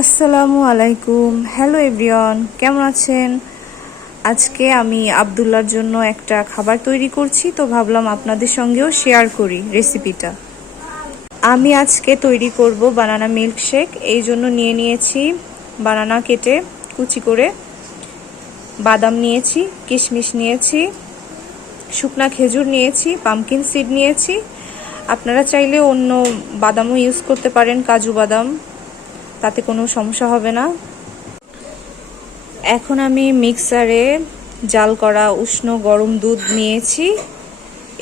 আসসালামু আলাইকুম। Hello everyone কেমন আছেন? আজকে আমি আবদুল্লার জন্য একটা খাবার তৈরি করছি, তো ভাবলাম আপনাদের সঙ্গেও শেয়ার করি রেসিপিটা আমি আজকে তৈরি করব বানানা মিল্কশেক এই জন্য নিয়ে নিয়েছি বানানা কেটে কুচি করে। বাদাম নিয়েছি, কিশমিশ নিয়েছি, শুকনা খেজুর নিয়েছি পামকিন সিড নিয়েছি। আপনারা চাইলে অন্য বাদামও ইউজ করতে পারেন, কাজু বাদাম। তাতে কোনো সমস্যা হবে না। এখন আমি মিক্সারে জাল করা উষ্ণ গরম দুধ নিয়েছি।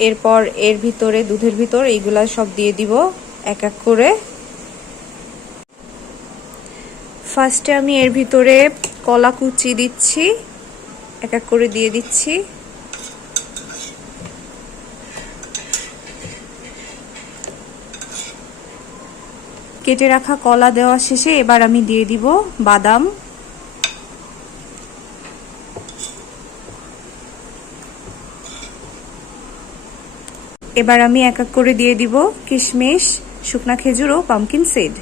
এরপর এর ভিতরে, দুধের ভিতর এইগুলা সব দিয়ে দিব এক এক করে। ফার্স্টে আমি এর ভিতরে কলা কুচি দিচ্ছি, এক এক করে দিয়ে দিচ্ছি। কেটে রাখা কলা দেওয়া শেষে এবার আমি দিয়ে দিব বাদাম। এবার আমি এক এক করে দিয়ে দিব কিশমিশ, শুকনা খেজুর ও পামকিন সিড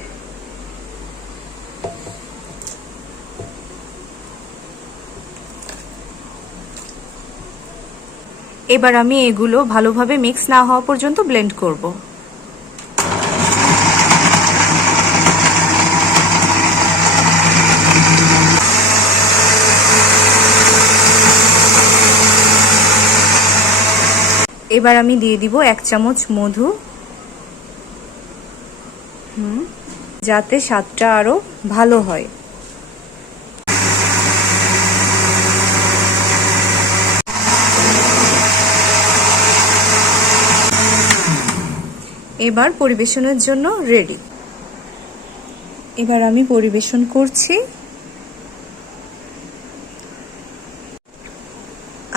এবার আমি এগুলো ভালোভাবে মিক্স না হওয়া পর্যন্ত ব্লেন্ড করব। এবার আমি দিয়ে দিব এক চামচ মধু। হুম, যাতে স্বাদটা আরও ভালো হয়। এবার পরিবেশনের জন্য রেডি এবার আমি পরিবেশন করছি।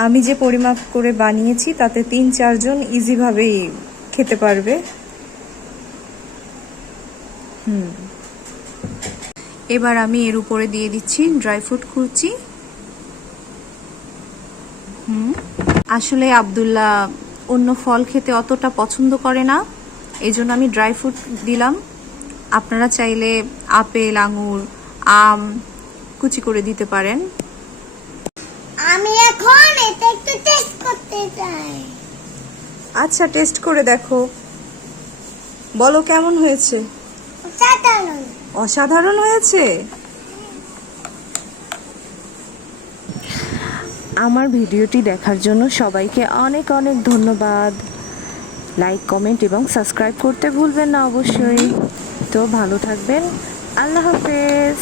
আমি যে পরিমাপ করে বানিয়েছি, তাতে তিন চারজন ইজিভাবেই খেতে পারবে। হুম। এবার আমি এর উপরে দিয়ে দিচ্ছি ড্রাই ফ্রুট কুচি হুম। আসলে আবদুল্লাহ অন্য ফল খেতে অতটা পছন্দ করে না এই জন্য আমি ড্রাই ফ্রুট দিলাম। আপনারা চাইলে আপেল, আঙুর, আম কুচি করে দিতে পারেন। এখন এটা একটু টেস্ট করতে চাই। আচ্ছা টেস্ট করে দেখো। বলো কেমন হয়েছে? সাধারণ অসাধারণ হয়েছে? আমার ভিডিওটি দেখার জন্য সবাইকে অনেক অনেক ধন্যবাদ। লাইক কমেন্ট এবং সাবস্ক্রাইব করতে ভুলবেন না অবশ্যই। তো ভালো থাকবেন। আল্লাহ হাফেজ।